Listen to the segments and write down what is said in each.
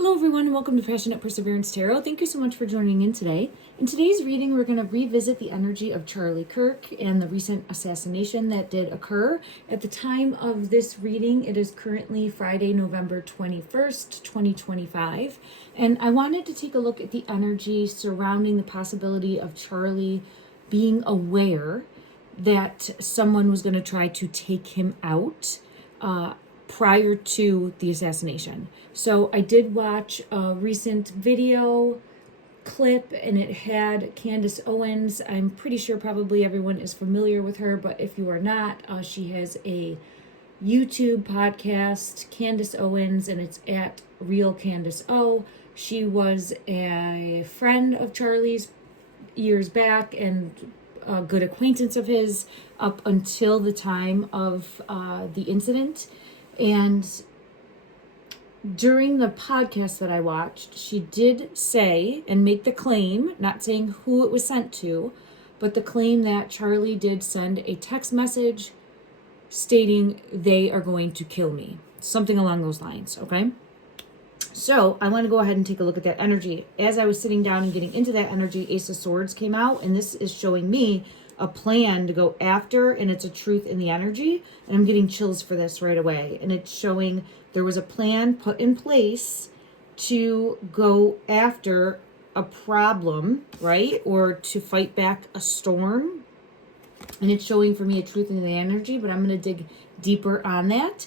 Hello everyone and welcome to Passionate Perseverance Tarot. Thank you so much for joining in today. In today's reading, we're going to revisit the energy of Charlie Kirk and the recent assassination that did occur. At the time of this reading, it is currently Friday, November 21st, 2025. And I wanted to take a look at the energy surrounding the possibility of Charlie being aware that someone was going to try to take him out prior to the assassination. So I did watch a recent video clip and it had Candace Owens. I'm pretty sure probably everyone is familiar with her, but if you are not, she has a YouTube podcast, Candace Owens, and it's at Real Candace O. She was a friend of Charlie's years back and a good acquaintance of his up until the time of the incident. And during the podcast that I watched, she did say and make the claim, not saying who it was sent to, but the claim that Charlie did send a text message stating they are going to kill me. Something along those lines, okay? So I want to go ahead and take a look at that energy. As I was sitting down and getting into that energy, Ace of Swords came out, and this is showing me a plan to go after, and it's a truth in the energy, and I'm getting chills for this right away. And it's showing there was a plan put in place to go after a problem, right? Or to fight back a storm. And it's showing for me a truth in the energy, but I'm going to dig deeper on that.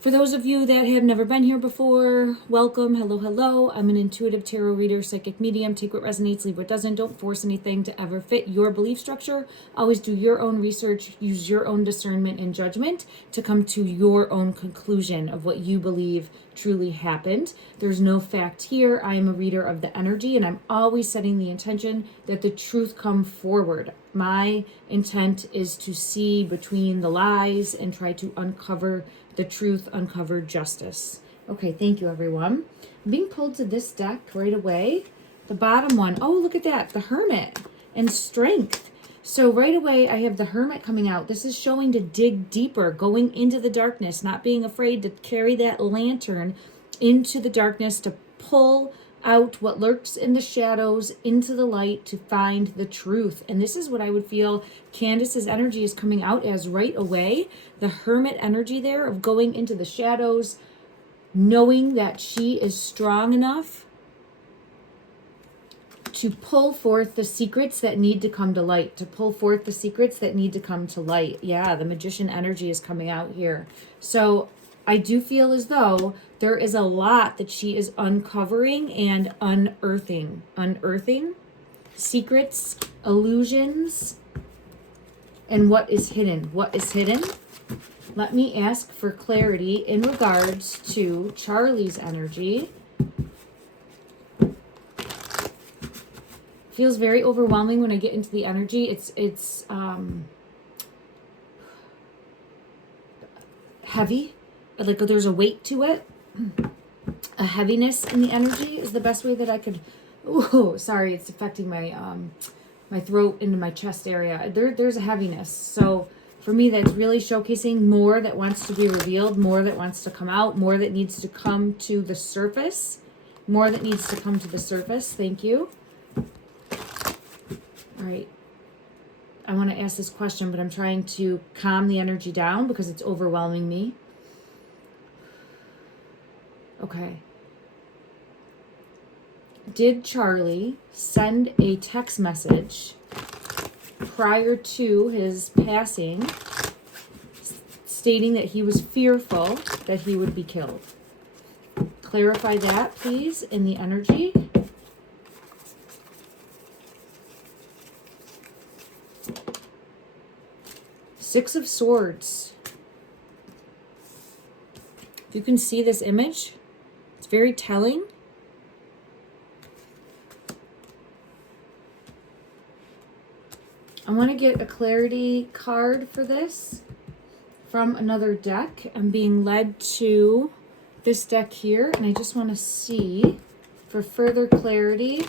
For those of you that have never been here before, welcome. Hello, hello. I'm an intuitive tarot reader, psychic medium. Take what resonates, leave what doesn't. Don't force anything to ever fit your belief structure. Always do your own research. Use your own discernment and judgment to come to your own conclusion of what you believe truly happened. There's no fact here. I am a reader of the energy, and I'm always setting the intention that the truth come forward. My intent is to see between the lies and try to uncover the truth, uncover justice. Okay, thank you, everyone. I'm being pulled to this deck right away. The bottom one. Oh, look at that. The Hermit and Strength. So right away, I have the Hermit coming out. This is showing to dig deeper, going into the darkness, not being afraid to carry that lantern into the darkness, to pull out what lurks in the shadows into the light to find the truth. And this is what I would feel Candace's energy is coming out as right away. The Hermit energy there of going into the shadows, knowing that she is strong enough to pull forth the secrets that need to come to light, to pull forth the secrets that need to come to light. Yeah, the Magician energy is coming out here. So I do feel as though there is a lot that she is uncovering and unearthing. Unearthing secrets, illusions, and what is hidden. What is hidden? Let me ask for clarity in regards to Charlie's energy. Feels very overwhelming when I get into the energy. It's heavy. Like there's a weight to it. A heaviness in the energy is the best way that I could. Oh, sorry, it's affecting my my throat into my chest area. There's a heaviness. So for me, that's really showcasing more that wants to be revealed, more that wants to come out, more that needs to come to the surface, more that needs to come to the surface. Thank you. All right. I want to ask this question, but I'm trying to calm the energy down because it's overwhelming me. Okay. Did Charlie send a text message prior to his passing stating that he was fearful that he would be killed? Clarify that, please, in the energy. Six of Swords. If you can see this image, it's very telling. I want to get a clarity card for this from another deck. I'm being led to this deck here, and I just want to see for further clarity.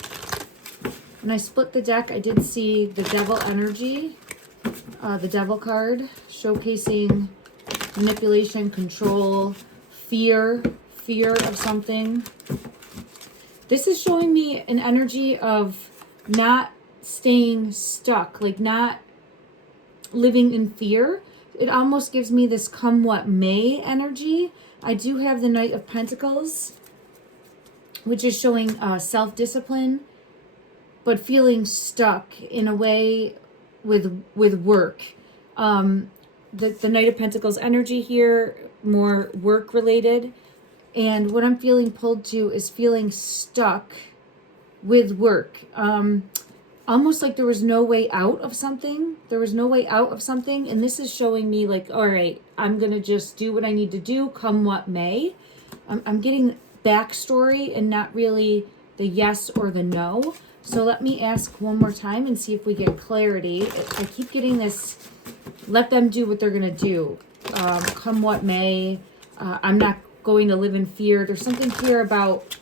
When I split the deck, I did see the Devil energy, the Devil card, showcasing manipulation, control, fear of something. This is showing me an energy of not staying stuck, like not living in fear. It almost gives me this come what may energy. I do have the Knight of Pentacles, which is showing self-discipline, but feeling stuck in a way with work. The Knight of Pentacles energy here, more work related. And what I'm feeling pulled to is feeling stuck with work. Almost like there was no way out of something. There was no way out of something. And this is showing me like, all right, I'm going to just do what I need to do, come what may. I'm getting backstory and not really the yes or the no. So let me ask one more time and see if we get clarity. I keep getting this, let them do what they're going to do. Come what may. I'm not going to live in fear. There's something here about,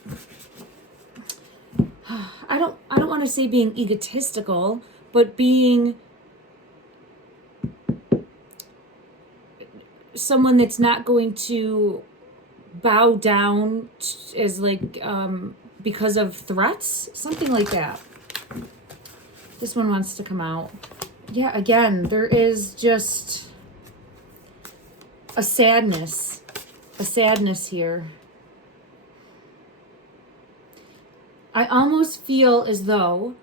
I don't want to say being egotistical, but being someone that's not going to bow down as like because of threats, something like that. This one wants to come out. Yeah, again, there is just a sadness here. I almost feel as though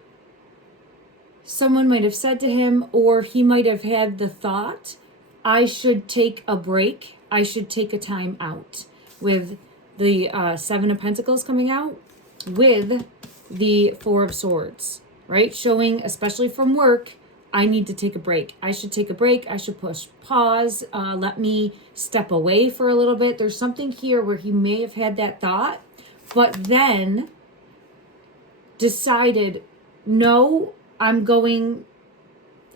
someone might have said to him, or he might have had the thought, I should take a break. I should take a time out. With the Seven of Pentacles coming out, with the Four of Swords, right? Showing, especially from work, I need to take a break. I should take a break. I should pause. Let me step away for a little bit. There's something here where he may have had that thought, but then decided, no, I'm going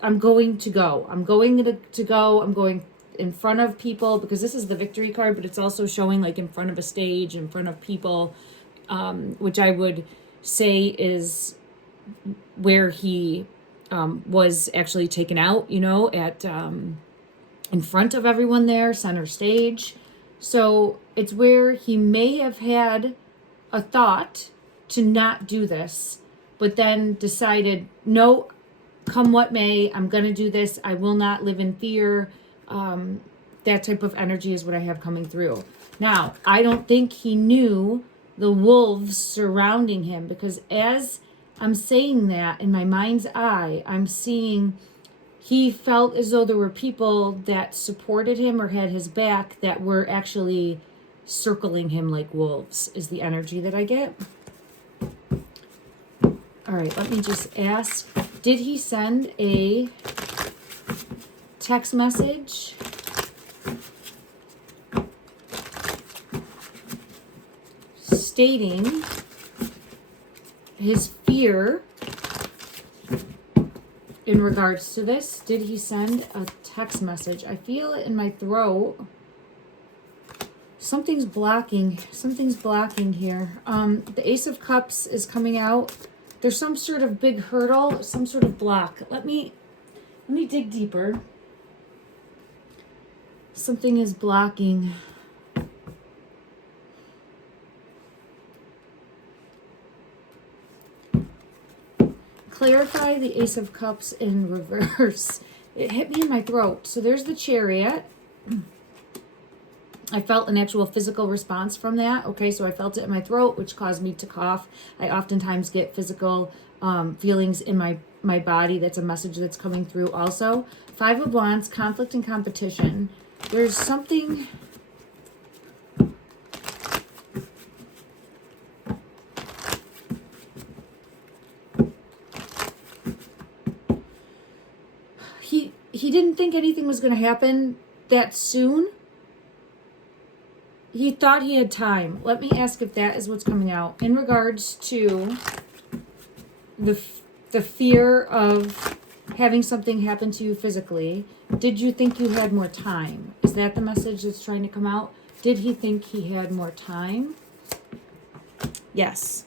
to go. I'm going to go. I'm going in front of people, because this is the Victory card, but it's also showing like in front of a stage, in front of people, which I would say is where he was actually taken out, you know, at in front of everyone there, center stage. So it's where he may have had a thought to not do this, but then decided, no, come what may, I'm going to do this. I will not live in fear. That type of energy is what I have coming through. Now, I don't think he knew the wolves surrounding him, because as I'm saying that in my mind's eye, I'm seeing he felt as though there were people that supported him or had his back that were actually circling him like wolves, is the energy that I get. All right, let me just ask, did he send a text message stating his fear in regards to this? Did he send a text message? I feel it in my throat. Something's blocking here. The Ace of Cups is coming out. There's some sort of big hurdle, some sort of block. Let me dig deeper. Something is blocking. Clarify the Ace of Cups in reverse. It hit me in my throat. So there's the Chariot. I felt an actual physical response from that. Okay, so I felt it in my throat, which caused me to cough. I oftentimes get physical feelings in my body. That's a message that's coming through also. Five of Wands, conflict and competition. There's something... He didn't think anything was going to happen that soon. He thought he had time. Let me ask if that is what's coming out. In regards to the fear of having something happen to you physically, did you think you had more time? Is that the message that's trying to come out? Did he think he had more time? Yes.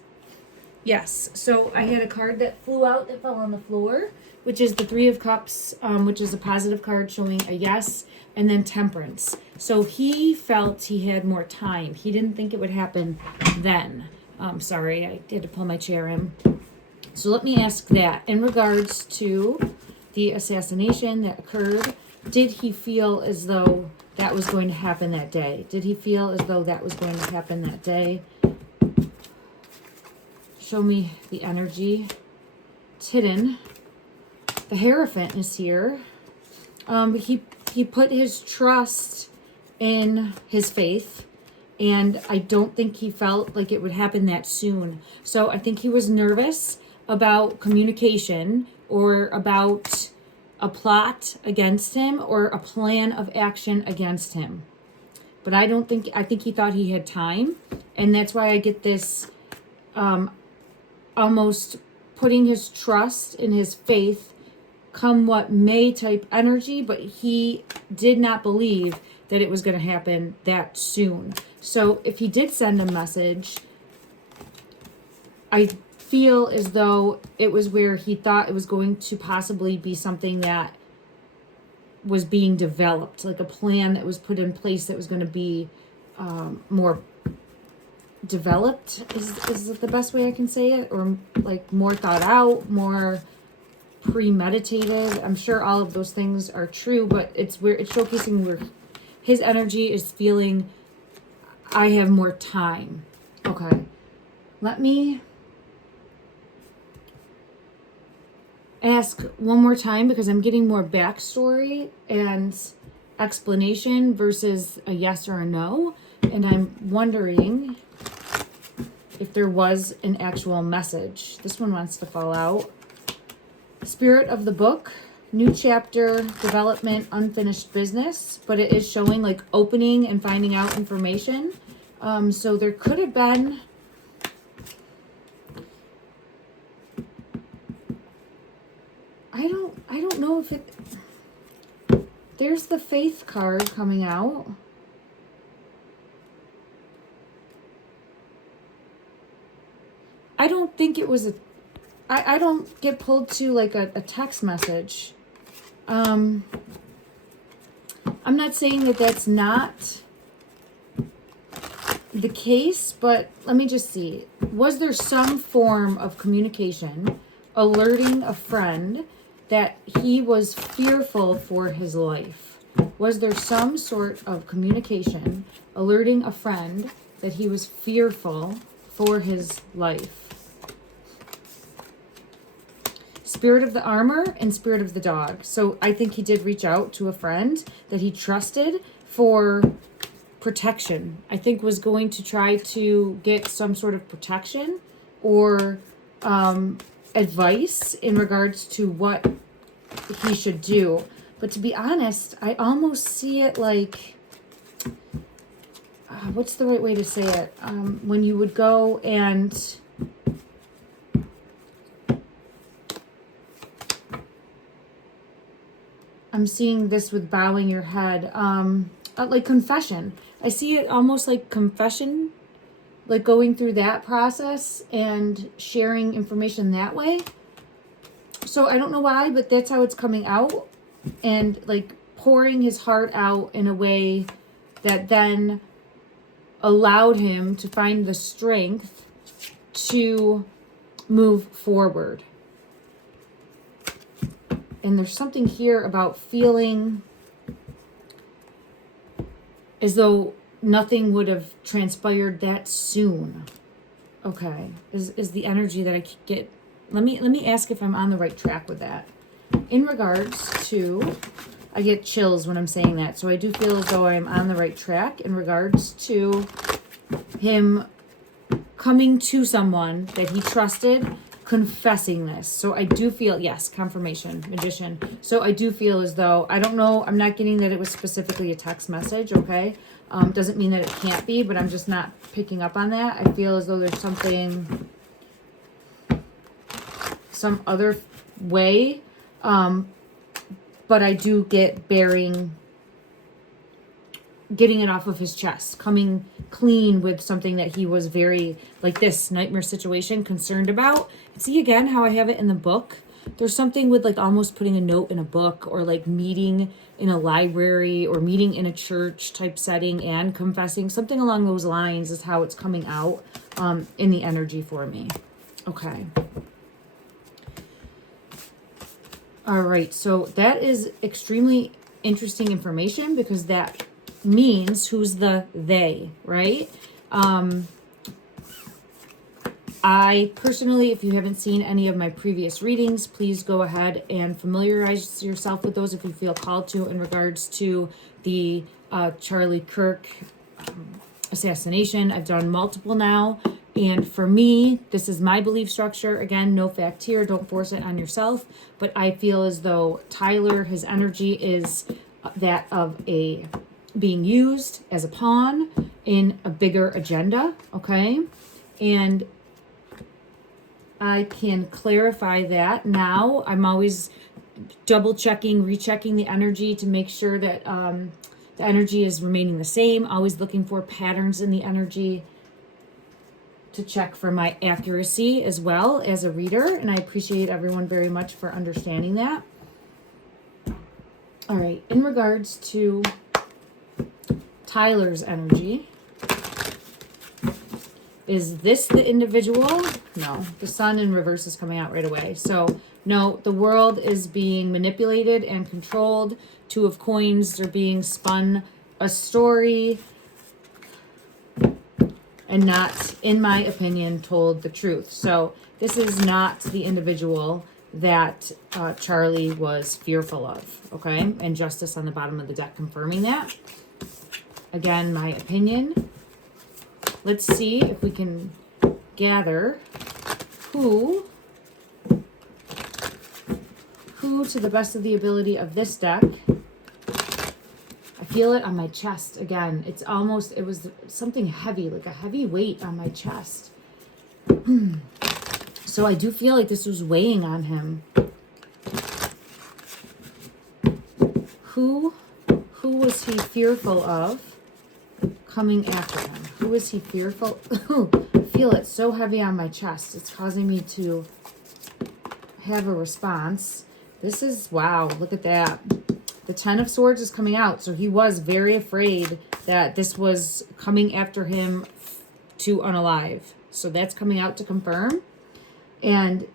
Yes. So I had a card that flew out that fell on the floor, which is the Three of Cups, which is a positive card showing a yes, and then Temperance. So he felt he had more time. He didn't think it would happen then. Sorry, I had to pull my chair in. So let me ask that. In regards to the assassination that occurred, did he feel as though that was going to happen that day? Did he feel as though that was going to happen that day? Show me the energy. Tidden. The Hierophant is here. He put his trust in his faith, and I don't think he felt like it would happen that soon. So I think he was nervous about communication, or about a plot against him, or a plan of action against him. But I think he thought he had time, and that's why I get this almost putting his trust in his faith, come what may type energy, but he did not believe that it was going to happen that soon. So if he did send a message, I feel as though it was where he thought it was going to possibly be something that was being developed, like a plan that was put in place that was going to be more developed, is it the best way I can say it, or like more thought out, more premeditated. I'm sure all of those things are true, but it's showcasing where his energy is feeling, I have more time. Okay, let me ask one more time, because I'm getting more backstory and explanation versus a yes or a no, and I'm wondering if there was an actual message. This one wants to fall out. Spirit of the book, new chapter, development, unfinished business, but it is showing like opening and finding out information. So there could have been I don't know if it, there's the Faith card coming out. I don't think it was I don't get pulled to like a text message. I'm not saying that that's not the case, but let me just see. Was there some form of communication alerting a friend that he was fearful for his life? Was there some sort of communication alerting a friend that he was fearful for his life? Spirit of the armor and spirit of the dog. So I think he did reach out to a friend that he trusted for protection. I think was going to try to get some sort of protection or advice in regards to what he should do. But to be honest, I almost see it like, what's the right way to say it? When you would go and I'm seeing this with bowing your head, like confession. I see it almost like confession, like going through that process and sharing information that way. So I don't know why, but that's how it's coming out, and like pouring his heart out in a way that then allowed him to find the strength to move forward. And there's something here about feeling as though nothing would have transpired that soon. Okay, is the energy that I get. Let me ask if I'm on the right track with that. In regards to, I get chills when I'm saying that, so I do feel as though I'm on the right track in regards to him coming to someone that he trusted, confessing this. So I do feel, yes, confirmation, magician. So I do feel as though, I don't know, I'm not getting that it was specifically a text message, okay? Doesn't mean that it can't be, but I'm just not picking up on that. I feel as though there's something, some other way, but I do get getting it off of his chest, coming clean with something that he was very, like this nightmare situation, concerned about. See again how I have it in the book? there's something with like almost putting a note in a book, or like meeting in a library, or meeting in a church type setting and confessing. Something along those lines is how it's coming out in the energy for me. Okay. All right, so that is extremely interesting information, because that means who's the they, right? I personally, if you haven't seen any of my previous readings, please go ahead and familiarize yourself with those if you feel called to, in regards to the Charlie Kirk assassination. I've done multiple now. And for me, this is my belief structure. Again, no fact here. Don't force it on yourself. But I feel as though Tyler, his energy is that of a being used as a pawn in a bigger agenda. Okay. And I can clarify that now. I'm always double checking, rechecking the energy to make sure that the energy is remaining the same. Always looking for patterns in the energy to check for my accuracy as well as a reader. And I appreciate everyone very much for understanding that. All right, in regards to Tyler's energy, is this the individual? No, the sun in reverse is coming out right away. So no, the world is being manipulated and controlled. Two of coins are being spun a story and not, in my opinion, told the truth. So this is not the individual that Charlie was fearful of, okay? And justice on the bottom of the deck confirming that. Again, my opinion. Let's see if we can gather who to the best of the ability of this deck. I feel it on my chest again. It's almost, it was something heavy, like a heavy weight on my chest. So I do feel like this was weighing on him. Who was he fearful of coming after him? Who is he fearful? I feel it so heavy on my chest. It's causing me to have a response. This is, wow, look at that. The Ten of Swords is coming out. So he was very afraid that this was coming after him to unalive. So that's coming out to confirm. And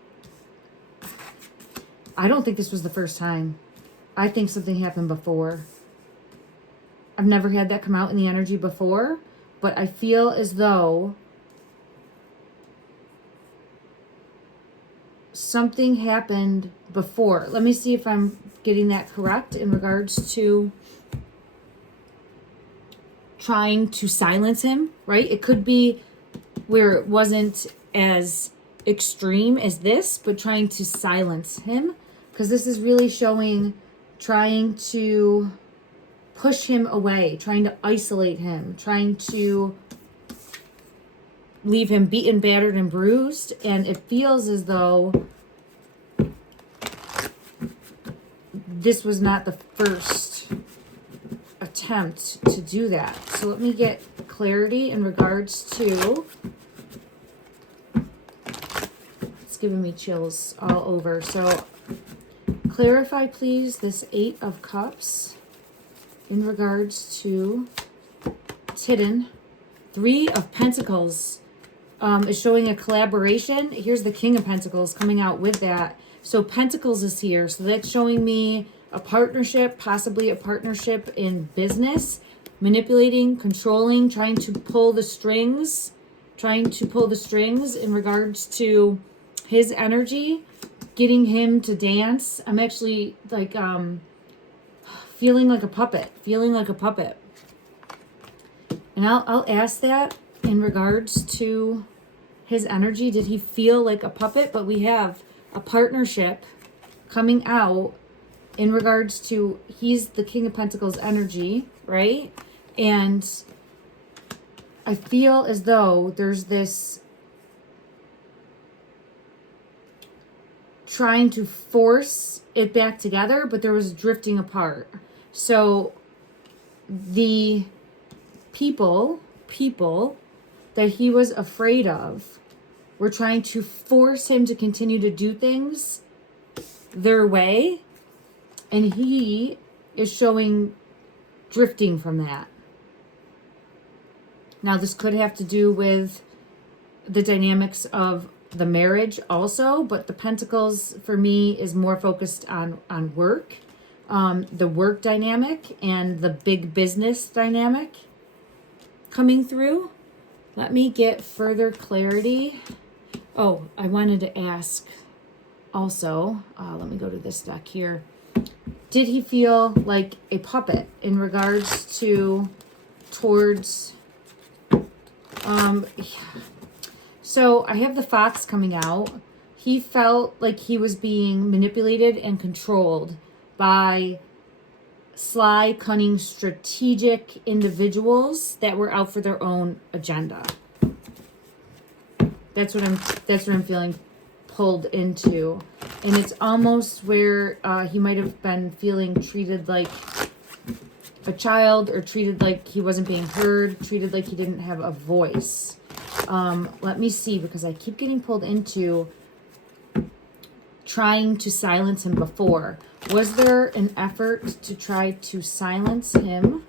I don't think this was the first time. I think something happened before. I've never had that come out in the energy before, but I feel as though something happened before. Let me see if I'm getting that correct in regards to trying to silence him, right? It could be where it wasn't as extreme as this, but trying to silence him, because this is really showing trying to push him away, trying to isolate him, trying to leave him beaten, battered, and bruised. And it feels as though this was not the first attempt to do that. So let me get clarity in regards to, it's giving me chills all over. So clarify, please, this Eight of Cups in regards to Tidden. Three of Pentacles is showing a collaboration. Here's the King of Pentacles coming out with that. So Pentacles is here. So that's showing me a partnership, possibly a partnership in business, manipulating, controlling, trying to pull the strings in regards to his energy, getting him to dance. I'm actually like feeling like a puppet. And I'll ask that in regards to his energy. Did he feel like a puppet? But we have a partnership coming out in regards to, he's the King of Pentacles energy, right? And I feel as though there's this trying to force it back together, but there was drifting apart. So the people that he was afraid of were trying to force him to continue to do things their way, and he is showing drifting from that. Now, this could have to do with the dynamics of the marriage also, but the Pentacles for me is more focused on work, the work dynamic and the big business dynamic coming through. Let me get further clarity. Oh, I wanted to ask also, let me go to this deck here. Did he feel like a puppet in regards to towards, so I have the Fox coming out. He felt like he was being manipulated and controlled by sly, cunning, strategic individuals that were out for their own agenda. That's what I'm feeling pulled into. And it's almost where he might have been feeling treated like a child, or treated like he wasn't being heard, treated like he didn't have a voice. Let me see, because I keep getting pulled into trying to silence him before. Was there an effort to try to silence him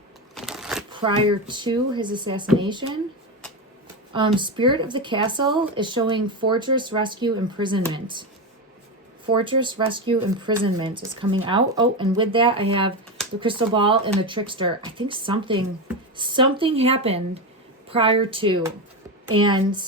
prior to his assassination? Spirit of the Castle is showing Fortress, Rescue, Imprisonment. Fortress, Rescue, Imprisonment is coming out. Oh, and with that, I have the Crystal Ball and the Trickster. I think something happened prior to, and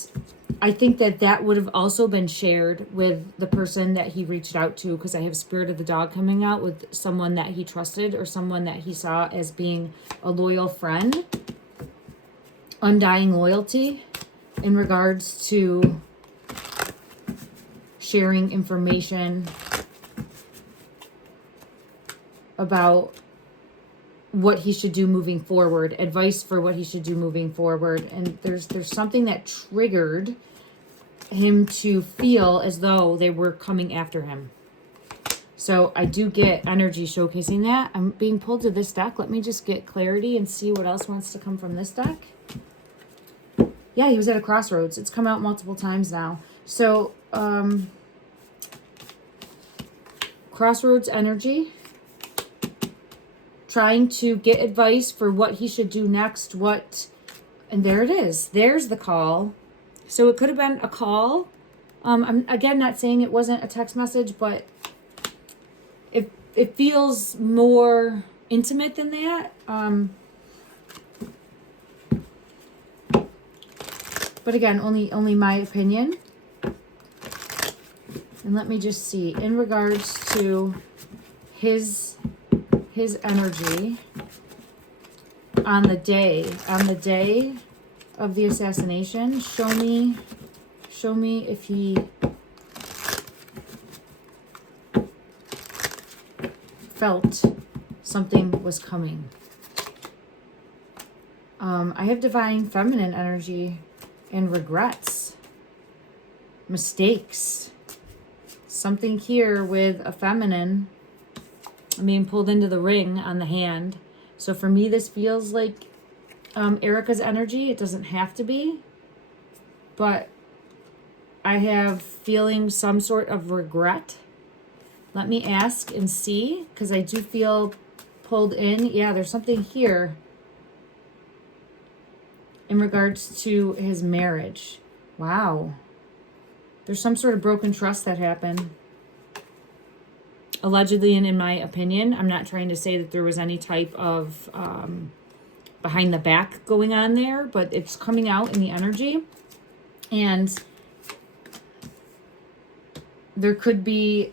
I think that would have also been shared with the person that he reached out to, because I have Spirit of the Dog coming out with someone that he trusted or someone that he saw as being a loyal friend. Undying loyalty in regards to sharing information about what he should do moving forward, advice for what he should do moving forward. And there's something that triggered him to feel as though they were coming after him. So I do get energy showcasing that. I'm being pulled to this deck. Let me just get clarity and see what else wants to come from this deck. Yeah, he was at a crossroads. It's come out multiple times now. So, crossroads energy. Trying to get advice for what he should do next. And there it is. There's the call. So it could have been a call. I'm again not saying it wasn't a text message, but it feels more intimate than that. But again, only my opinion. And let me just see, in regards to his energy on the day of the assassination, show me if he felt something was coming. I have divine feminine energy and regrets, mistakes. Something here with a feminine. I'm being pulled into the ring on the hand. So for me, this feels like Erica's energy. It doesn't have to be. But I have feeling some sort of regret. Let me ask and see, because I do feel pulled in. Yeah, there's something here in regards to his marriage. Wow. There's some sort of broken trust that happened. Allegedly, and in my opinion, I'm not trying to say that there was any type of behind the back going on there, but it's coming out in the energy. And there could be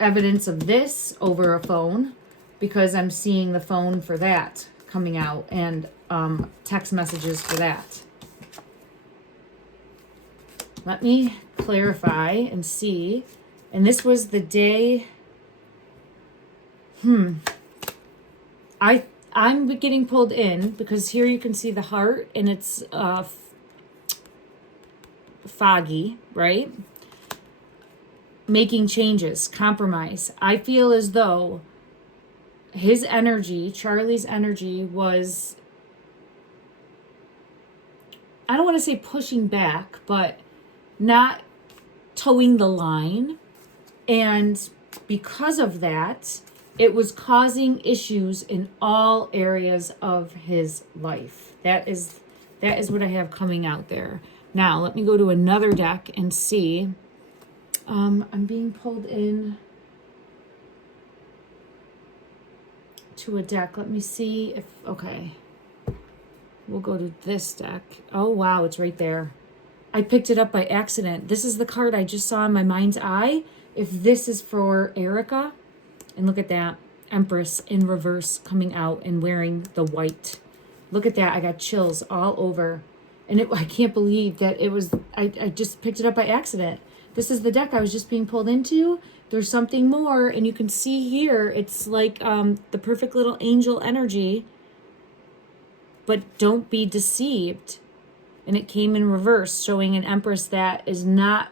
evidence of this over a phone, because I'm seeing the phone for that coming out, and text messages for that. Let me clarify and see. And this was the day. I'm getting pulled in because here you can see the heart, and it's foggy, right? Making changes, compromise. I feel as though his energy, Charlie's energy, was, I don't want to say pushing back, but not towing the line And because of that, it was causing issues in all areas of his life. That is what I have coming out there. Now, let me go to another deck and see. I'm being pulled in to a deck. Let me see if, okay. We'll go to this deck. Oh, wow, it's right there. I picked it up by accident. This is the card I just saw in my mind's eye. If this is for Erica, and look at that, Empress in reverse coming out and wearing the white. Look at that. I got chills all over. And I can't believe that it was, I just picked it up by accident. This is the deck I was just being pulled into. There's something more, and you can see here, it's like the perfect little angel energy. But don't be deceived. And it came in reverse, showing an Empress that is not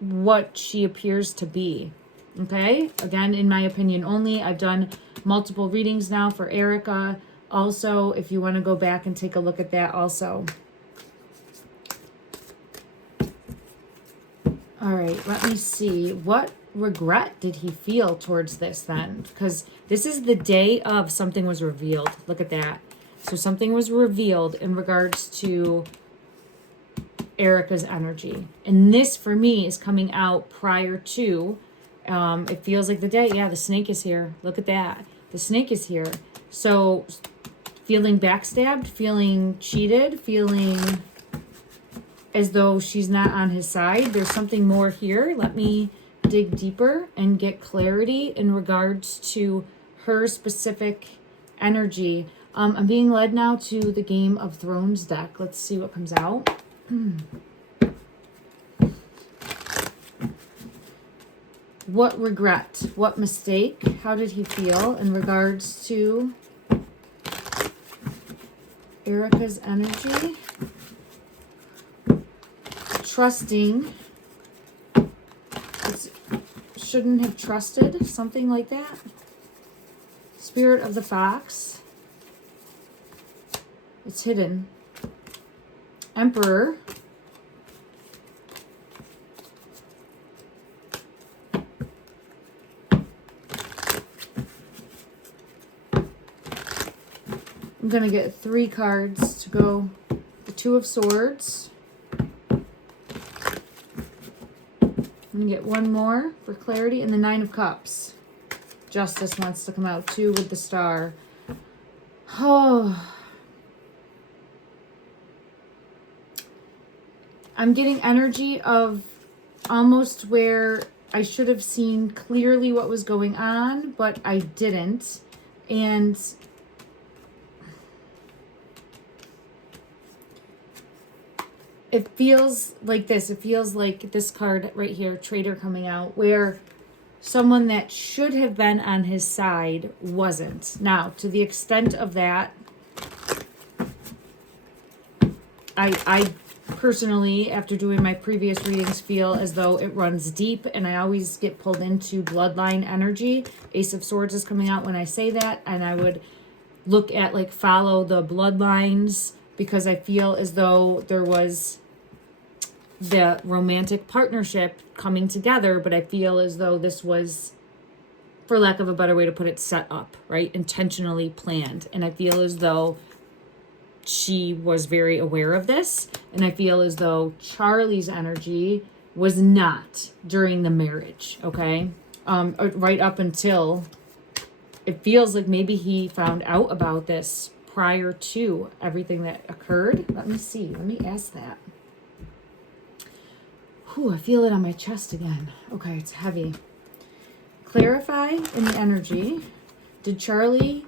what she appears to be. Okay? Again, in my opinion only. I've done multiple readings now for Erica. Also, if you want to go back and take a look at that also. All right, let me see. What regret did he feel towards this then? Because this is the day of something was revealed. Look at that. So something was revealed in regards to Erica's energy. And this, for me, is coming out prior to, it feels like the day. Yeah, the snake is here. Look at that. The snake is here. So feeling backstabbed, feeling cheated, feeling as though she's not on his side. There's something more here. Let me dig deeper and get clarity in regards to her specific energy. I'm being led now to the Game of Thrones deck. Let's see what comes out. What regret? What mistake? How did he feel in regards to Erica's energy? Trusting. Shouldn't have trusted. Something like that. Spirit of the Fox. It's hidden. Emperor. I'm going to get 3 cards to go. The Two of Swords. I'm going to get 1 more for clarity. And the Nine of Cups. Justice wants to come out too with the Star. Oh. I'm getting energy of almost where I should have seen clearly what was going on, but I didn't. And it feels like this. It feels like this card right here, Traitor, coming out, where someone that should have been on his side wasn't. Now, to the extent of that, I personally, after doing my previous readings, feel as though it runs deep, and I always get pulled into bloodline energy. Ace of Swords is coming out when I say that, and I would look at, like, follow the bloodlines, because I feel as though there was the romantic partnership coming together, but I feel as though this was, for lack of a better way to put it, set up, right? Intentionally planned. And I feel as though she was very aware of this, and I feel as though Charlie's energy was not during the marriage, okay? Right up until, it feels like maybe he found out about this prior to everything that occurred. Let me see. Let me ask that. Whew, I feel it on my chest again. Okay, it's heavy. Clarify in the energy. Did Charlie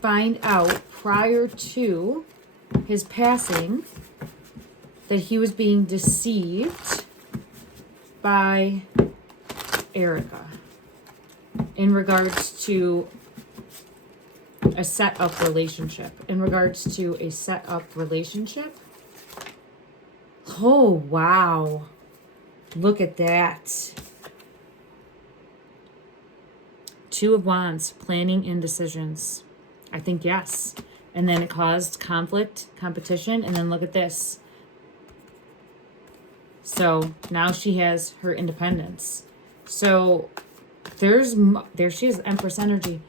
find out prior to his passing that he was being deceived by Erica in regards to a set-up relationship? In regards to a set-up relationship? Oh, wow. Look at that. Two of Wands, planning and decisions. I think yes. And then it caused conflict, competition, and then look at this. So now she has her independence. So there she is, Empress energy.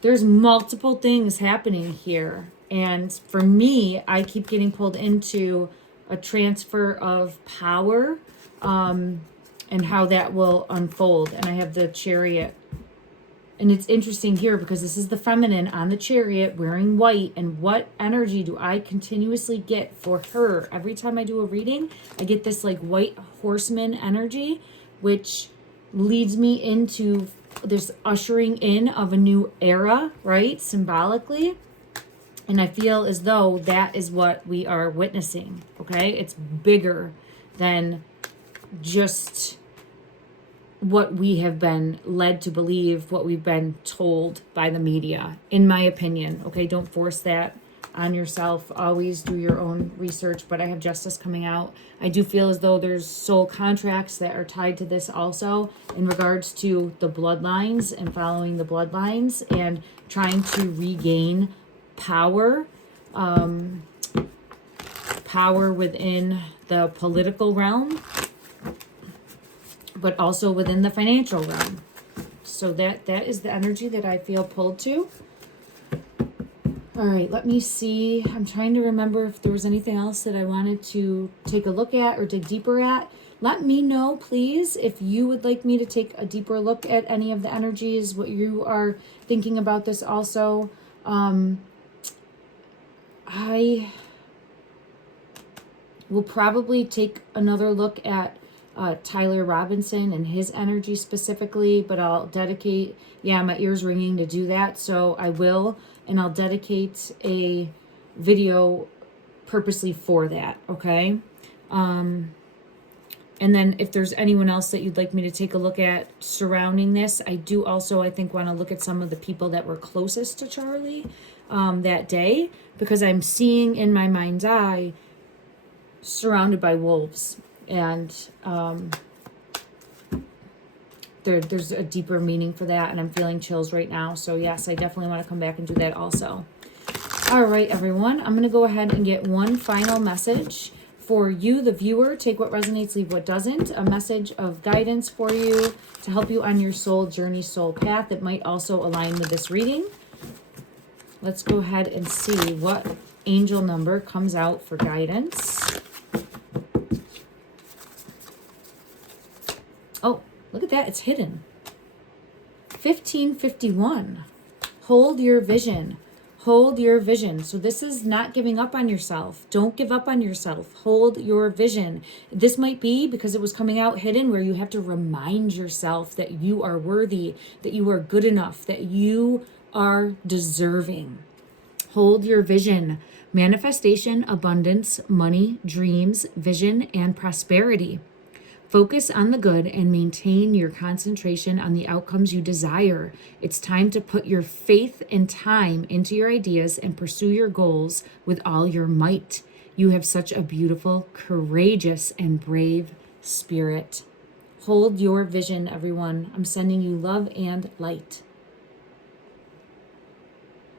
There's multiple things happening here. And for me, I keep getting pulled into a transfer of power, and how that will unfold. And I have the Chariot. And it's interesting here because this is the feminine on the Chariot wearing white. And what energy do I continuously get for her? Every time I do a reading, I get this like white horseman energy, which leads me into this ushering in of a new era, right? Symbolically. And I feel as though that is what we are witnessing, okay? It's bigger than just what we have been led to believe, what we've been told by the media, in my opinion, okay? Don't force that on yourself. Always do your own research, but I have justice coming out. I do feel as though there's soul contracts that are tied to this also in regards to the bloodlines and following the bloodlines and trying to regain power, power within the political realm, but also within the financial realm. So that is the energy that I feel pulled to. All right, let me see. I'm trying to remember if there was anything else that I wanted to take a look at or dig deeper at. Let me know, please, if you would like me to take a deeper look at any of the energies, what you are thinking about this also. I will probably take another look at Tyler Robinson and his energy specifically, but I'll dedicate, my ear's ringing to do that, so I will, and I'll dedicate a video purposely for that, okay? And then if there's anyone else that you'd like me to take a look at surrounding this, I do also, I think, want to look at some of the people that were closest to Charlie that day, because I'm seeing in my mind's eye surrounded by wolves. And there's a deeper meaning for that, and I'm feeling chills right now. So yes, I definitely want to come back and do that also. All right, everyone, I'm going to go ahead and get one final message for you, the viewer. Take what resonates, leave what doesn't. A message of guidance for you to help you on your soul journey, soul path. It might also align with this reading. Let's go ahead and see what angel number comes out for guidance. Oh, look at that. It's hidden. 1551. Hold your vision. Hold your vision. So this is not giving up on yourself. Don't give up on yourself. Hold your vision. This might be because it was coming out hidden, where you have to remind yourself that you are worthy, that you are good enough, that you are deserving. Hold your vision. Manifestation, abundance, money, dreams, vision, and prosperity. Focus on the good and maintain your concentration on the outcomes you desire. It's time to put your faith and time into your ideas and pursue your goals with all your might. You have such a beautiful, courageous, and brave spirit. Hold your vision, everyone. I'm sending you love and light.